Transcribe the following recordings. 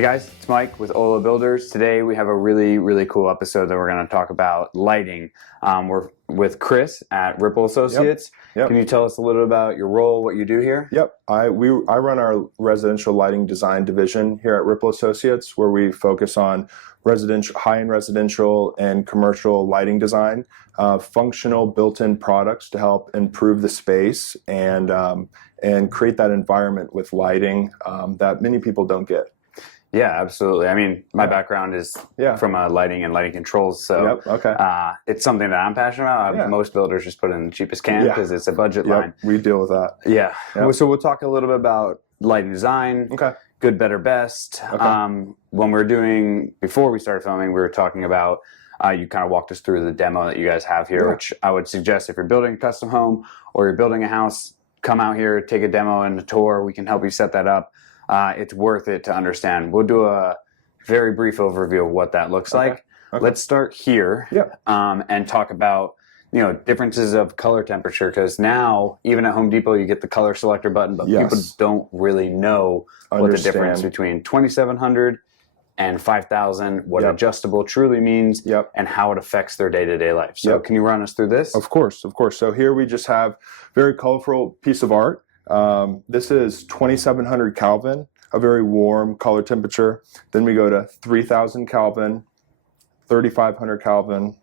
Hey guys, it's Mike with Ola Builders. Today we have a really cool episode that we're going to talk about lighting. We're with Chris at Ripple Associates. Yep. Can you tell us a little bit about your role, what you do here? Yep. I run our residential lighting design division here at Ripple Associates, where we focus on high-end residential and commercial lighting design, functional built-in products to help improve the space and create that environment with lighting that many people don't get. Yeah, absolutely. I mean, my background is from lighting and lighting controls, so it's something that I'm passionate about. Most builders just put in the cheapest can because it's a budget line. We deal with that. Yeah. So we'll talk a little bit about lighting design. Okay. Good, better, best. Before we started filming, we were talking about, you kind of walked us through the demo that you guys have here, which I would suggest if you're building a custom home or you're building a house, come out here, take a demo and a tour. We can help you set that up. It's worth it to understand. We'll do a very brief overview of what that looks like. Okay. Let's start here and talk about differences of color temperature, because now even at Home Depot you get the color selector button, but people don't really know what the difference between 2700 and 5000, what adjustable truly means, and how it affects their day-to-day life. So can you run us through this? Of course. So here we just have a very colorful piece of art. This is 2700 Kelvin, a very warm color temperature. Then we go to 3000 Kelvin, 3500 Kelvin,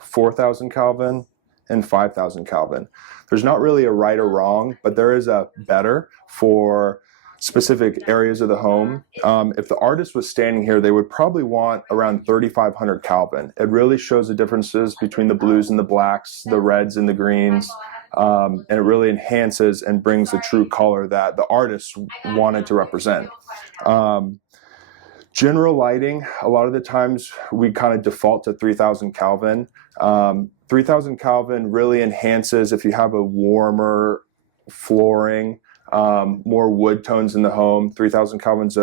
4000 Kelvin, and 5000 Kelvin. There's not really a right or wrong, but there is a better for specific areas of the home. If the artist was standing here, they would probably want around 3500 Kelvin. It really shows the differences between the blues and the blacks, the reds and the greens. And it really enhances and brings the true color that the artist wanted to represent. General lighting, a lot of the times we kind of default to 3000 Kelvin. 3000 Kelvin really enhances if you have a warmer flooring, more wood tones in the home. 3000 Kelvin's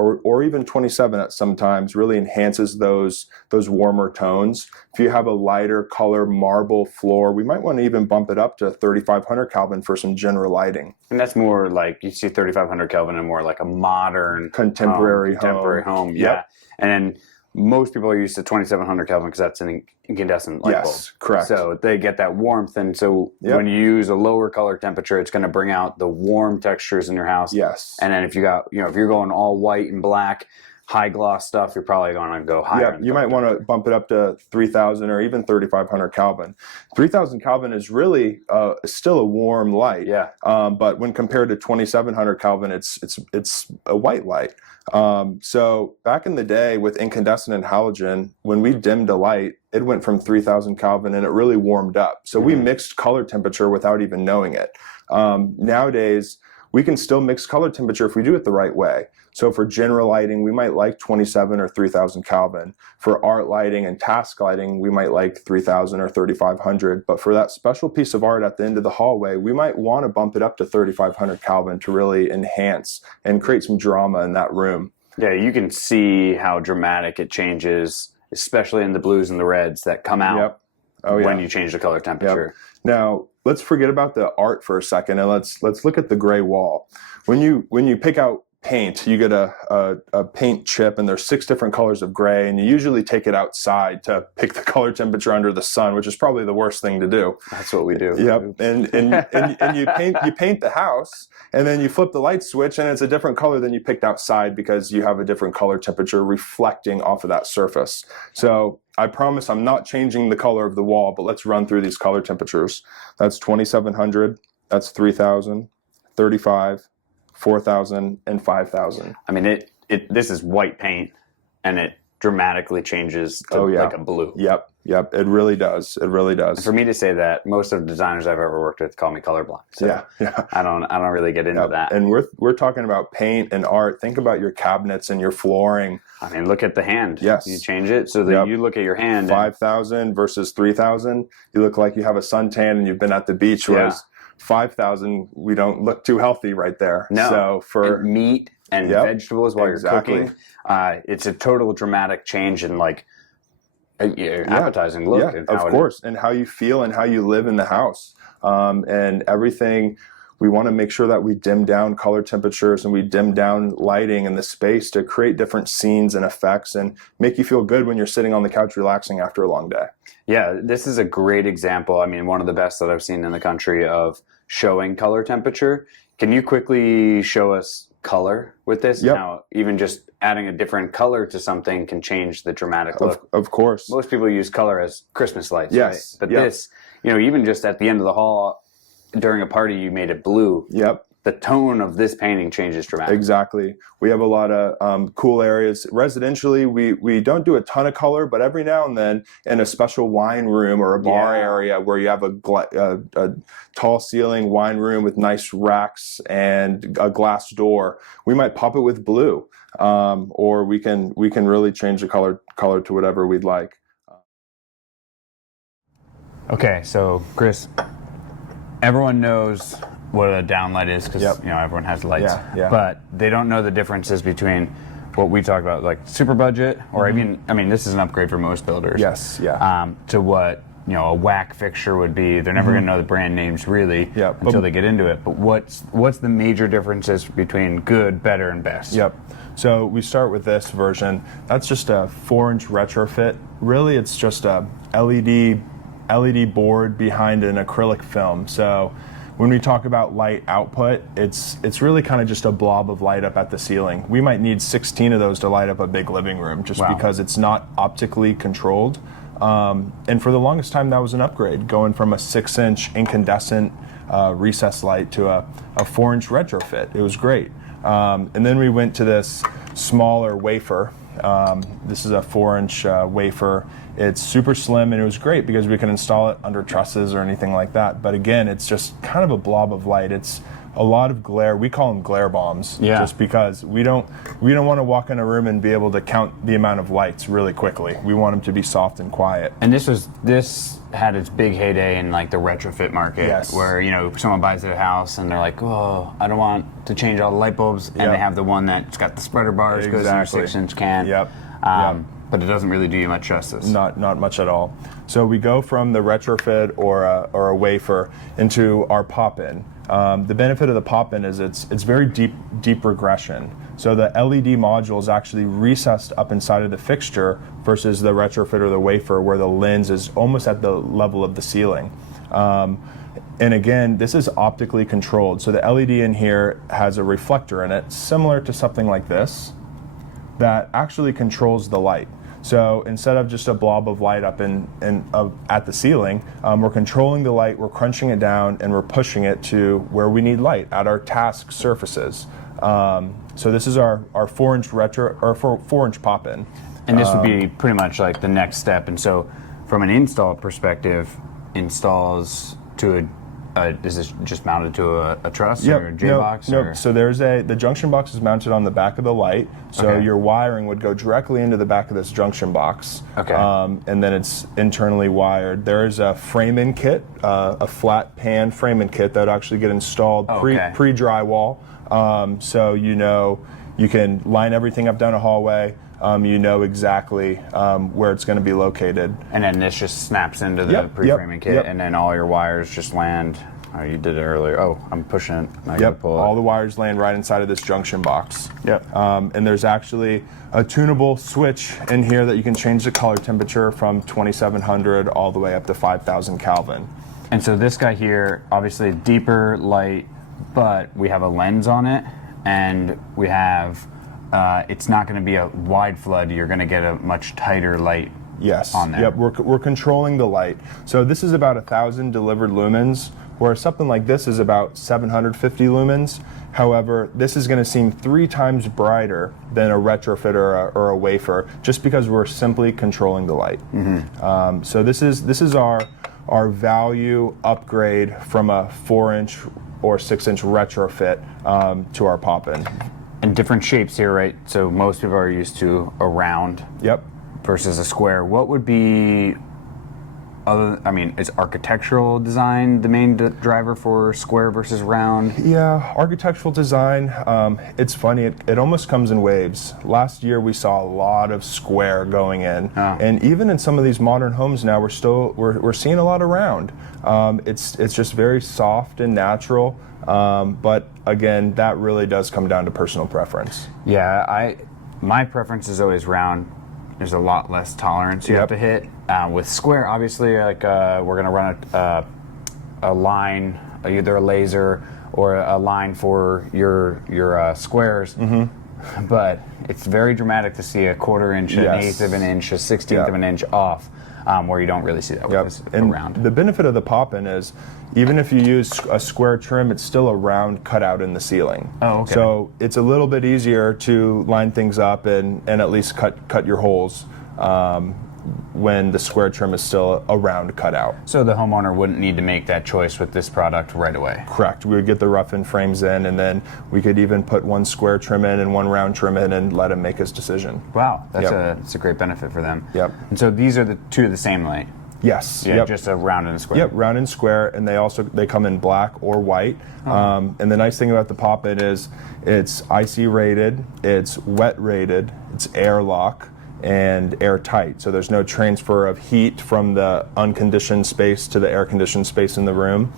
or even 27 at sometimes really enhances those warmer tones. If you have a lighter color marble floor, we might want to even bump it up to 3500 Kelvin for some general lighting. And that's more like, you see 3500 Kelvin and more like a modern contemporary home. Yeah. And then most people are used to 2700 Kelvin because that's an incandescent light bulb. Yes, correct. So they get that warmth, and so when you use a lower color temperature, it's going to bring out the warm textures in your house. Yes. And then if you got, if you're going all white and black, high gloss stuff, you're probably going to go higher. Yeah, you might want to bump it up to 3000 or even 3500 Kelvin. 3000 Kelvin is really still a warm light. Yeah. But when compared to 2700 Kelvin, it's a white light. So back in the day with incandescent and halogen, when we dimmed a light, it went from 3000 Kelvin and it really warmed up. So we mixed color temperature without even knowing it. Nowadays, we can still mix color temperature if we do it the right way. So for general lighting, we might like 27 or 3000 Kelvin. For art lighting and task lighting, we might like 3000 or 3500. But for that special piece of art at the end of the hallway, we might want to bump it up to 3500 Kelvin to really enhance and create some drama in that room. Yeah, you can see how dramatic it changes, especially in the blues and the reds that come out when you change the color temperature. Now, let's forget about the art for a second and let's look at the gray wall. When you pick out paint, you get a paint chip and there's 6 different colors of gray, and you usually take it outside to pick the color temperature under the sun, which is probably the worst thing to do. That's what we do. Yep. And you paint the house, and then you flip the light switch and it's a different color than you picked outside because you have a different color temperature reflecting off of that surface. So I promise I'm not changing the color of the wall, but let's run through these color temperatures. That's 2700, that's 3000, 35, 4000, and 5000. I mean, this is white paint, and it dramatically changes to like a blue. Yep. It really does. It really does. And for me to say that, most of the designers I've ever worked with call me colorblind. So I don't really get into that. And we're talking about paint and art. Think about your cabinets and your flooring. I mean, look at the hand. Yes. You change it so that you look at your hand. 5000 versus 3000. You look like you have a suntan and you've been at the beach. Whereas 5000, we don't look too healthy right there. No. So for meat and vegetables while you're cooking, it's a total dramatic change in like appetizing look. Yeah, of course, and how you feel and how you live in the house, and everything. we want to make sure that we dim down color temperatures and we dim down lighting in the space to create different scenes and effects and make you feel good when you're sitting on the couch relaxing after a long day. Yeah, this is a great example. I mean, one of the best that I've seen in the country of showing color temperature. Can you quickly show us color with this? Yep. Now, even just adding a different color to something can change the dramatic look. Of course. Most people use color as Christmas lights, Yes. right? But Yep. this, even just at the end of the hall during a party, you made it blue. Yep. The tone of this painting changes dramatically. Exactly. We have a lot of cool areas. Residentially, we don't do a ton of color, but every now and then in a special wine room or a bar area where you have a tall ceiling wine room with nice racks and a glass door, we might pop it with blue, or we can really change the color to whatever we'd like. Okay, so Chris, everyone knows what a downlight is because everyone has lights, but they don't know the differences between what we talk about, like super budget, or I mean, this is an upgrade for most builders. Yes, yeah. To what a whack fixture would be. They're never going to know the brand names really until they get into it. But what's the major differences between good, better, and best? Yep. So we start with this version. That's just a 4-inch retrofit. Really, it's just a LED board behind an acrylic film. So when we talk about light output, it's really kind of just a blob of light up at the ceiling. We might need 16 of those to light up a big living room just because it's not optically controlled. And for the longest time, that was an upgrade, going from a 6-inch incandescent recessed light to a 4-inch retrofit. It was great. And then we went to this smaller wafer. This is a 4-inch wafer. It's super slim, and it was great because we can install it under trusses or anything like that. But again, it's just kind of a blob of light. It's a lot of glare. We call them glare bombs, just because we don't want to walk in a room and be able to count the amount of lights really quickly. We want them to be soft and quiet. And this had its big heyday in like the retrofit market, where someone buys a house and they're like, oh, I don't want to change all the light bulbs, and they have the one that's got the spreader bars, goes in your 6-inch can. But it doesn't really do you much justice. Not much at all. So we go from the retrofit or a wafer into our pop-in. The benefit of the pop-in is it's very deep regression. So the LED module is actually recessed up inside of the fixture versus the retrofit or the wafer where the lens is almost at the level of the ceiling. And again, this is optically controlled. So the LED in here has a reflector in it, similar to something like this, that actually controls the light. So instead of just a blob of light up at the ceiling, we're controlling the light, we're crunching it down, and we're pushing it to where we need light, at our task surfaces. So this is our 4-inch 4-inch pop-in. And this would be pretty much like the next step. And so from an install perspective, installs to is this just mounted to a truss or a J-box? Nope. So the junction box is mounted on the back of the light. So your wiring would go directly into the back of this junction box. Okay. And then it's internally wired. There is a frame-in kit, a flat pan frame-in kit that would actually get installed pre-drywall. So you can line everything up down a hallway. Exactly where it's going to be located. And then this just snaps into the pre-framing kit, and then all your wires just land. Oh, you did it earlier. Oh, I'm pushing it. I gotta pull it. All the wires land right inside of this junction box. And there's actually a tunable switch in here that you can change the color temperature from 2700 all the way up to 5000 Kelvin. And so this guy here, obviously deeper light, but we have a lens on it, and we have it's not going to be a wide flood. You're going to get a much tighter light on there. Yep, we're controlling the light. So this is about 1,000 delivered lumens, where something like this is about 750 lumens. However, this is going to seem 3 times brighter than a retrofit or a wafer, just because we're simply controlling the light. So this is our value upgrade from a 4-inch or 6-inch retrofit to our pop-in. And different shapes here, right? So most people are used to a round versus a square. What would be is architectural design the main driver for square versus round? Yeah, architectural design, it's funny, it almost comes in waves. Last year we saw a lot of square going in, and even in some of these modern homes now we're seeing a lot of round. It's just very soft and natural, but again, that really does come down to personal preference. Yeah, my preference is always round. There's a lot less tolerance you have to hit. With square, obviously, like we're gonna run a line, either a laser or a line for your squares. Mm-hmm. But it's very dramatic to see a 1/4 inch, an 1/8 of an inch, a 1/16 of an inch off, where you don't really see that with a round. The benefit of the pop-in is, even if you use a square trim, it's still a round cutout in the ceiling. Oh, okay. So it's a little bit easier to line things up and at least cut your holes when the square trim is still a round cutout. So the homeowner wouldn't need to make that choice with this product right away? Correct. We would get the rough-in frames in, and then we could even put one square trim in and one round trim in and let him make his decision. Wow, that's a great benefit for them. Yep. And so these are the two of the same light? Yes. Yeah, just a round and a square. Yep, round and square, and they come in black or white. And the nice thing about the pop-in is it's IC rated, it's wet rated, it's airlock, and airtight. So there's no transfer of heat from the unconditioned space to the air-conditioned space in the room.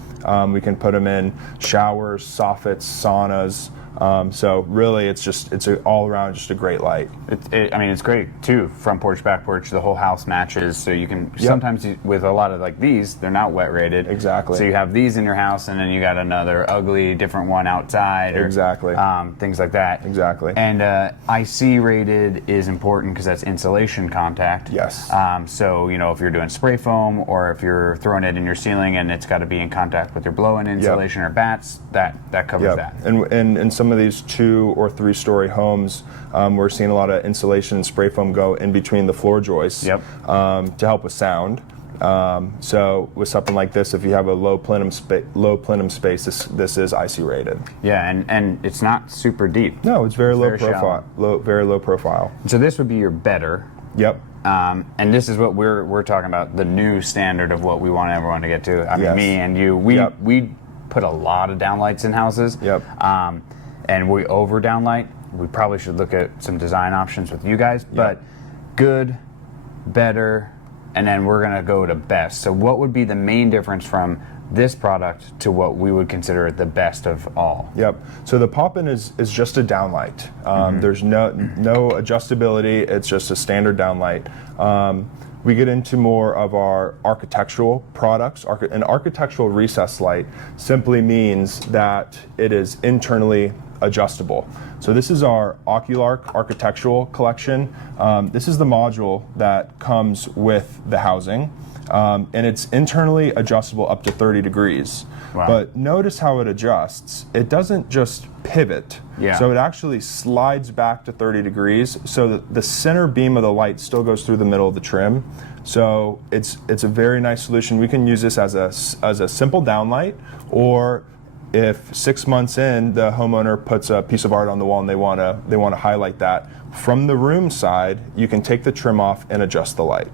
We can put them in showers, soffits, saunas. So really, it's all around just a great light. It's great too. Front porch, back porch, the whole house matches. So you can sometimes with a lot of like these, they're not wet rated. Exactly. So you have these in your house, and then you got another ugly, different one outside. Or, exactly. Things like that. Exactly. And IC rated is important because that's insulation contact. Yes. So if you're doing spray foam or if you're throwing it in your ceiling and it's got to be in contact with your blow-in insulation or bats, that covers that. And some of these 2 or 3 story homes, we're seeing a lot of insulation and spray foam go in between the floor joists to help with sound. So with something like this, if you have a low plenum space, this is IC rated. Yeah, and it's not super deep. No, it's very low profile. Very low profile. So this would be your better. Yep. And this is what we're talking about, the new standard of what we want everyone to get to. I mean, me and you, we put a lot of downlights in houses. Yep. And we over downlight. We probably should look at some design options with you guys. But good, better, and then we're gonna go to best. So what would be the main difference from this product to what we would consider the best of all? Yep. So the pop-in is just a downlight. There's no adjustability. It's just a standard downlight. We get into more of our architectural products. An architectural recess light simply means that it is internally adjustable. So this is our Ocularc architectural collection. This is the module that comes with the housing, and it's internally adjustable up to 30 degrees. Wow. But notice how it adjusts. It doesn't just pivot. Yeah. So it actually slides back to 30 degrees so that the center beam of the light still goes through the middle of the trim. So it's a very nice solution. We can use this as a simple downlight, or if 6 months in the homeowner puts a piece of art on the wall and they want to highlight that, from the room side, you can take the trim off and adjust the light.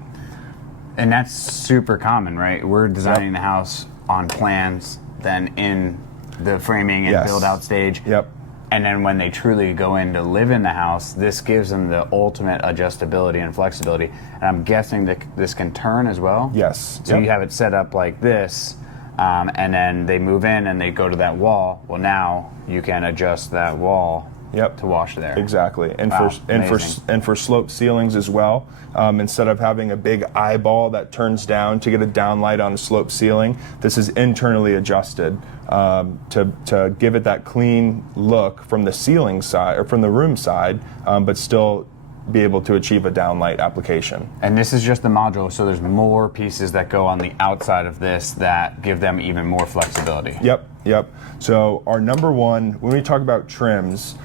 And that's super common, right? We're designing the house on plans, then in the framing and build out stage. Yep. And then when they truly go in to live in the house, this gives them the ultimate adjustability and flexibility. And I'm guessing that this can turn as well? Yes. So you have it set up like this, and then they move in and they go to that wall. Well, now you can adjust that wall to wash there. Exactly. And for slope ceilings as well. Instead of having a big eyeball that turns down to get a downlight on a slope ceiling, this is internally adjusted to give it that clean look from the ceiling side or from the room side, but still be able to achieve a downlight application. And this is just the module, so there's more pieces that go on the outside of this that give them even more flexibility. Yep. So our number one, when we talk about trims,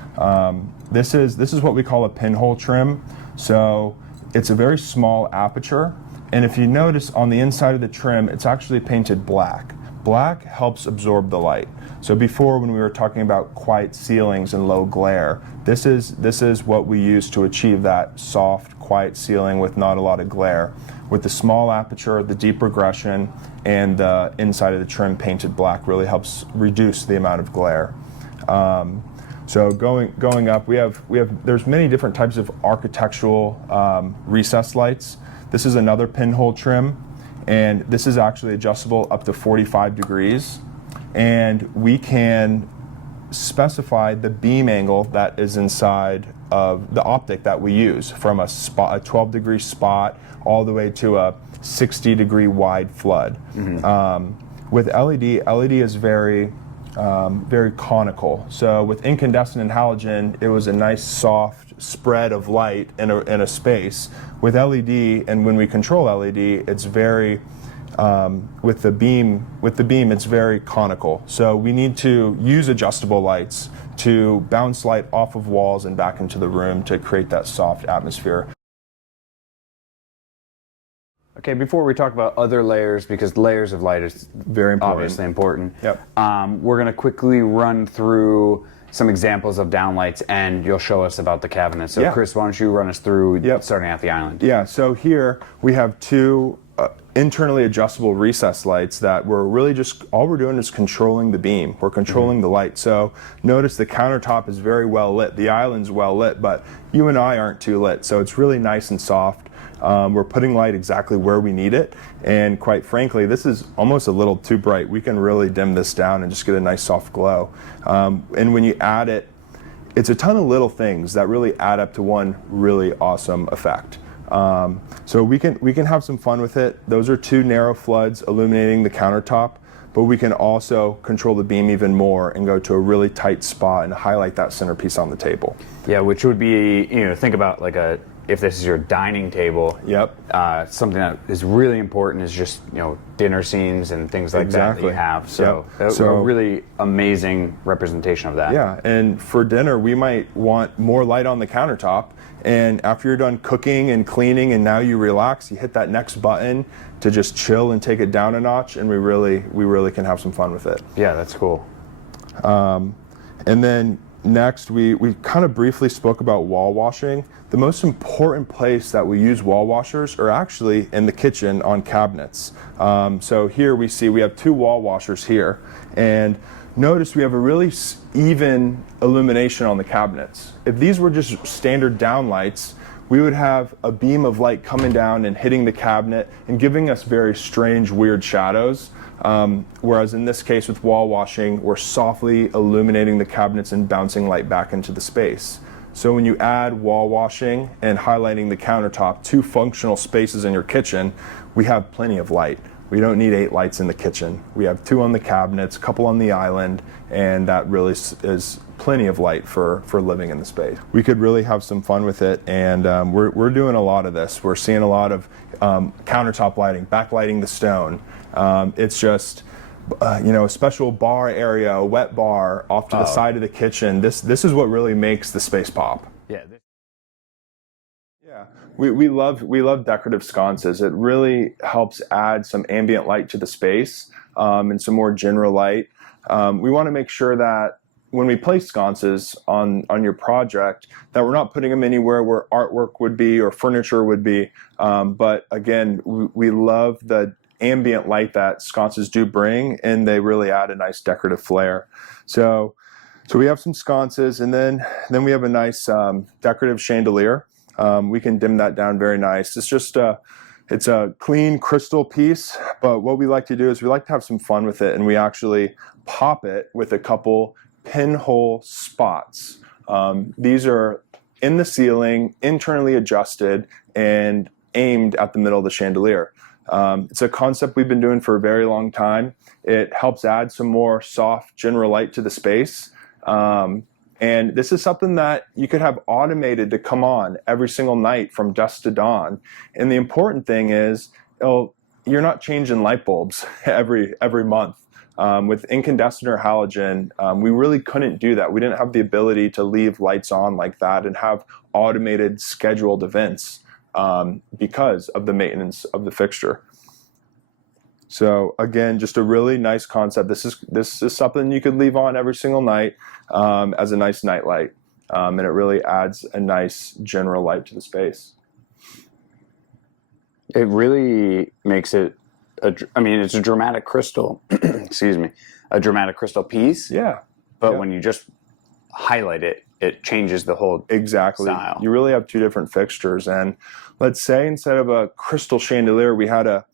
this is what we call a pinhole trim. So it's a very small aperture, and if you notice on the inside of the trim, it's actually painted black. black helps absorb the light. So before, when we were talking about quiet ceilings and low glare, this is what we use to achieve that soft, quiet ceiling with not a lot of glare. With the small aperture, the deep regression, and the inside of the trim painted black really helps reduce the amount of glare. So going up, there's many different types of architectural recessed lights. This is another pinhole trim, and this is actually adjustable up to 45 degrees. And we can specify the beam angle that is inside of the optic that we use, from a 12-degree spot all the way to a 60-degree wide flood. With LED is very conical. So with incandescent and halogen, it was a nice soft spread of light in a space. With LED, and when we control LED, it's very with the beam, it's very conical. So we need to use adjustable lights to bounce light off of walls and back into the room to create that soft atmosphere. Okay, before we talk about other layers, because layers of light is very important. Obviously important. Yep. We're going to quickly run through some examples of downlights, and you'll show us about the cabinets. So, Chris, why don't you run us through starting at the island? Yeah. So here we have two internally adjustable recess lights that we're really just, all we're doing is controlling the beam. We're controlling the light. So notice the countertop is very well lit. The island's well lit, but you and I aren't too lit. So it's really nice and soft. We're putting light exactly where we need it, and quite frankly, this is almost a little too bright. We can really dim this down and just get a nice soft glow. And when you add it, it's a ton of little things that really add up to one really awesome effect. So we can have some fun with it. Those are two narrow floods illuminating the countertop, but we can also control the beam even more and go to a really tight spot and highlight that centerpiece on the table. Yeah, which would be, think about like if this is your dining table. Yep. Something that is really important is just, dinner scenes and things like that you have. So, so a really amazing representation of that. Yeah, and for dinner, we might want more light on the countertop. And after you're done cooking and cleaning and now you relax, you hit that next button to just chill and take it down a notch, and we really can have some fun with it. Yeah, that's cool. And then next, we kind of briefly spoke about wall washing. The most important place that we use wall washers are actually in the kitchen on cabinets. So here we have two wall washers here, and notice we have a really even illumination on the cabinets. If these were just standard downlights, we would have a beam of light coming down and hitting the cabinet and giving us very strange, weird shadows. Whereas in this case with wall washing, we're softly illuminating the cabinets and bouncing light back into the space. So when you add wall washing and highlighting the countertop, two functional spaces in your kitchen, we have plenty of light. We don't need 8 lights in the kitchen. We have 2 on the cabinets, a couple on the island, and that really is plenty of light for living in the space. We could really have some fun with it, and we're doing a lot of this. We're seeing a lot of countertop lighting, backlighting the stone. It's just, a special bar area, a wet bar off to the side of the kitchen. This is what really makes the space pop. Yeah. Yeah, we love decorative sconces. It really helps add some ambient light to the space and some more general light. We want to make sure that when we place sconces on your project, that we're not putting them anywhere where artwork would be or furniture would be. But again, we love the ambient light that sconces do bring, and they really add a nice decorative flair. So we have some sconces, and then we have a nice decorative chandelier. We can dim that down very nice. It's just it's a clean crystal piece, but what we like to do is we like to have some fun with it, and we actually pop it with a couple pinhole spots. These are in the ceiling, internally adjusted, and aimed at the middle of the chandelier. It's a concept we've been doing for a very long time. It helps add some more soft general light to the space. And this is something that you could have automated to come on every single night from dusk to dawn. And the important thing is, you're not changing light bulbs every month. With incandescent or halogen, we really couldn't do that. We didn't have the ability to leave lights on like that and have automated scheduled events because of the maintenance of the fixture. So again, just a really nice concept. This is something you could leave on every single night as a nice night light, and it really adds a nice general light to the space. It really makes it. It's a dramatic crystal. Excuse me, a dramatic crystal piece. Yeah. But when you just highlight it, it changes the whole style. You really have two different fixtures, and let's say instead of a crystal chandelier, we had a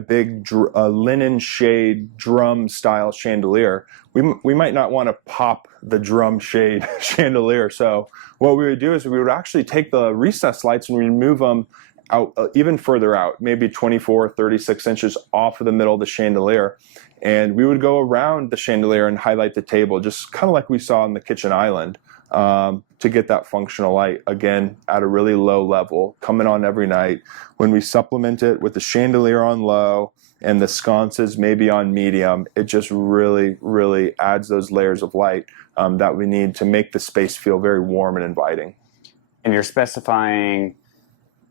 big linen shade drum style chandelier. We might not want to pop the drum shade chandelier. So what we would do is we would actually take the recessed lights and we'd move them out even further out, maybe 24, 36 inches off of the middle of the chandelier. And we would go around the chandelier and highlight the table, just kind of like we saw on the kitchen island, to get that functional light, again, at a really low level, coming on every night. When we supplement it with the chandelier on low and the sconces maybe on medium, it just really, really adds those layers of light that we need to make the space feel very warm and inviting. And you're specifying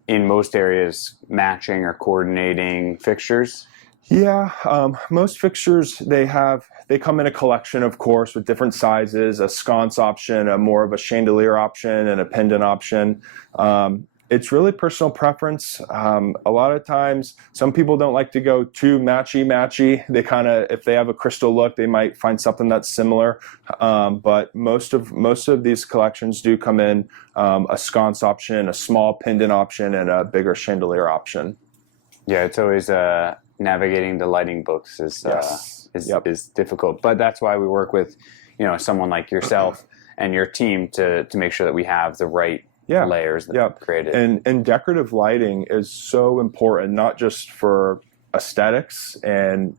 in most areas matching or coordinating fixtures? Yeah, most fixtures, they come in a collection, of course, with different sizes, a sconce option, a more of a chandelier option, and a pendant option. It's really personal preference. A lot of times, some people don't like to go too matchy. They kind of, if they have a crystal look, they might find something that's similar. But most of these collections do come in a sconce option, a small pendant option, and a bigger chandelier option. Yeah, it's always navigating the lighting books is difficult, but that's why we work with someone like yourself and your team to make sure that we have the right layers that created. And decorative lighting is so important, not just for aesthetics and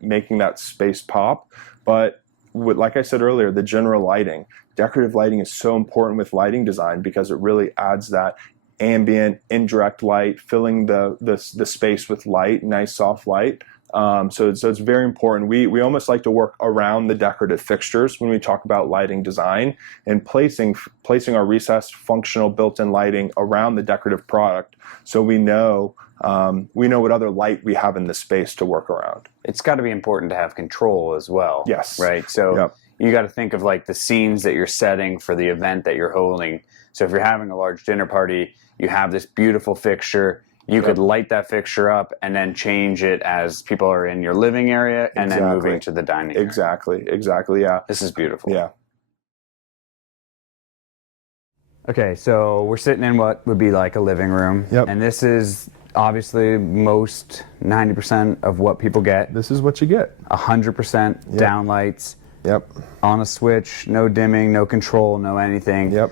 making that space pop, but like I said earlier, the general lighting. Decorative lighting is so important with lighting design because it really adds that ambient, indirect light, filling the space with light, nice soft light. So it's very important. We almost like to work around the decorative fixtures when we talk about lighting design, and placing our recessed functional built-in lighting around the decorative product, so we know what other light we have in the space to work around. It's got to be important to have control as well. Yes. Right. So you got to think of like the scenes that you're setting for the event that you're holding. So if you're having a large dinner party, you have this beautiful fixture. You could light that fixture up and then change it as people are in your living area and then moving to the dining area. Exactly, yeah. This is beautiful. Yeah. Okay, so we're sitting in what would be like a living room. Yep. And this is obviously 90% of what people get. This is what you get. 100% downlights. Yep. On a switch, no dimming, no control, no anything. Yep.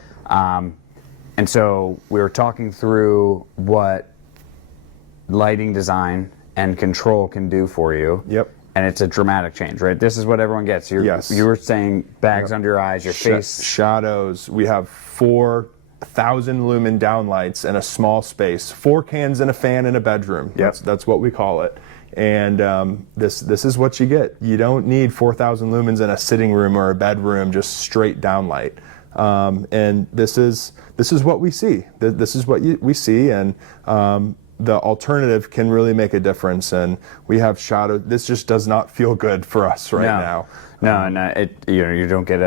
And so we were talking through what lighting design and control can do for you. Yep. And it's a dramatic change, right? This is what everyone gets. You were saying bags under your eyes, your face. Shadows. We have 4,000 lumen downlights in a small space. 4 cans and a fan in a bedroom. Yep. That's what we call it. And this is what you get. You don't need 4,000 lumens in a sitting room or a bedroom, just straight downlight. And this is what we see. This is what we see, and the alternative can really make a difference. And we have shadow. This just does not feel good for us now. No, you don't get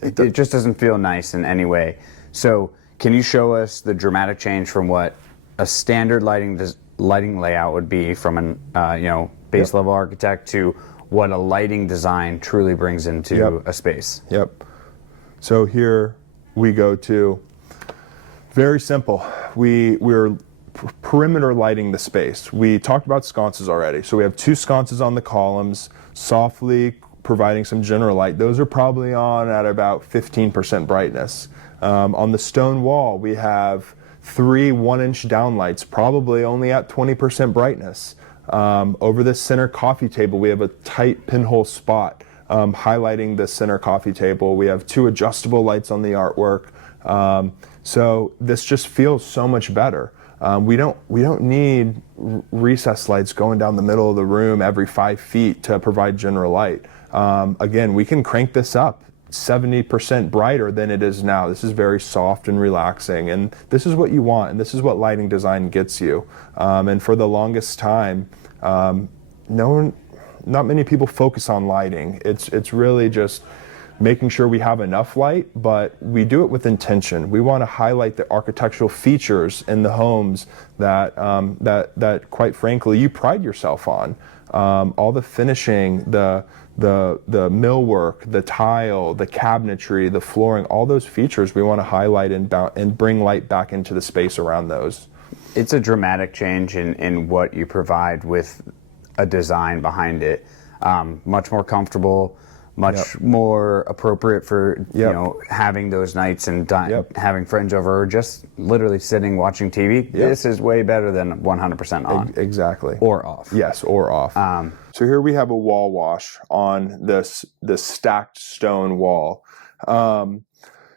it just doesn't feel nice in any way. So can you show us the dramatic change from what a standard lighting layout would be from an base level architect to what a lighting design truly brings into a space? Yep. So here we go to very simple. We're perimeter lighting the space. We talked about sconces already. So we have 2 sconces on the columns, softly providing some general light. Those are probably on at about 15% brightness. On the stone wall, we have 3 1-inch downlights, probably only at 20% brightness. Over the center coffee table, we have a tight pinhole spot highlighting the center coffee table. We have 2 adjustable lights on the artwork. So this just feels so much better. We don't need recessed lights going down the middle of the room every 5 feet to provide general light. Again, we can crank this up 70% brighter than it is now. This is very soft and relaxing, and this is what you want, and this is what lighting design gets you. And for the longest time, Not many people focus on lighting. It's really just making sure we have enough light, but we do it with intention. We want to highlight the architectural features in the homes that quite frankly you pride yourself on. All the finishing, the millwork, the tile, the cabinetry, the flooring, all those features we want to highlight and bring light back into the space around those. It's a dramatic change in what you provide with a design behind it. Much more comfortable, much more appropriate for you know, having those nights and having friends over, or just literally sitting watching TV. This is way better than 100% on. Exactly. Or off. Yes, or off. So here we have a wall wash on this stacked stone wall.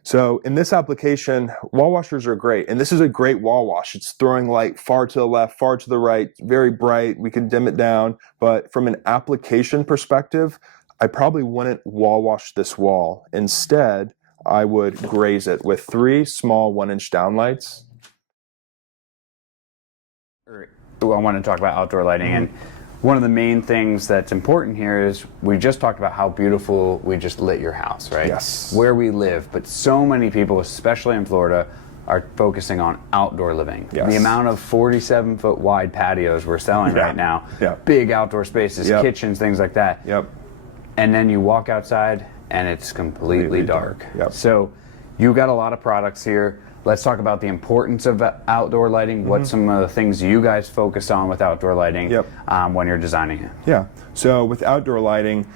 So in this application, wall washers are great, and this is a great wall wash. It's throwing light far to the left, far to the right, very bright. We can dim it down, but from an application perspective, I probably wouldn't wall wash this wall. Instead, I would graze it with 3 small 1-inch downlights. I want to talk about outdoor lighting, and one of the main things that's important here is we just talked about how beautiful we just lit your house, right? Yes. Where we live, but so many people, especially in Florida, are focusing on outdoor living. Yes. The amount of 47-foot wide patios we're selling right now, big outdoor spaces, kitchens, things like that. And then you walk outside and it's completely dark. So you got a lot of products here. Let's talk about the importance of outdoor lighting. What's some of the things you guys focus on with outdoor lighting when you're designing it? So with outdoor lighting,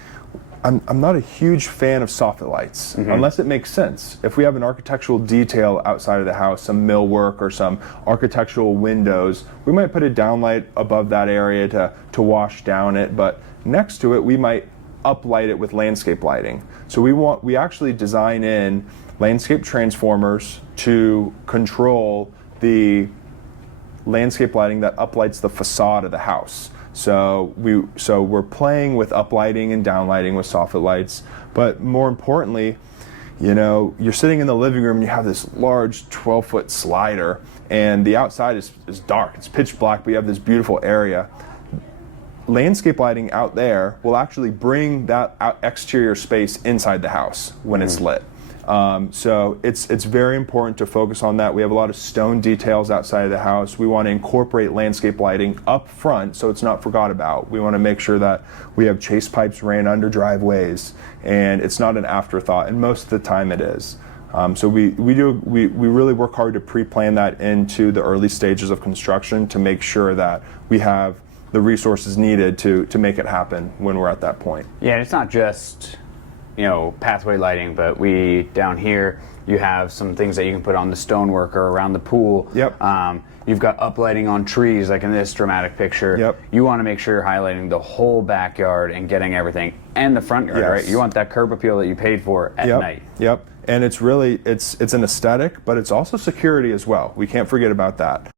I'm not a huge fan of soffit lights, unless it makes sense. If we have an architectural detail outside of the house, some millwork or some architectural windows, we might put a downlight above that area to wash down it, but next to it we might uplight it with landscape lighting. So we actually design in landscape transformers to control the landscape lighting that uplights the facade of the house. So we're playing with uplighting and downlighting with soffit lights, but more importantly, you know, you're sitting in the living room and you have this large 12-foot slider and the outside is dark, it's pitch black, but you have this beautiful area. Landscape lighting out there will actually bring that exterior space inside the house when it's lit. So it's very important to focus on that. We have a lot of stone details outside of the house. We want to incorporate landscape lighting up front so it's not forgot about. We want to make sure that we have chase pipes ran under driveways and it's not an afterthought, and most of the time it is. So we really work hard to pre-plan that into the early stages of construction to make sure that we have the resources needed to make it happen when we're at that point. Yeah, and it's not just, you know, pathway lighting, but down here, you have some things that you can put on the stonework or around the pool. You've got uplighting on trees, like in this dramatic picture. You want to make sure you're highlighting the whole backyard and getting everything, and the front yard, right? You want that curb appeal that you paid for at night. And it's really, it's an aesthetic, but it's also security as well. We can't forget about that.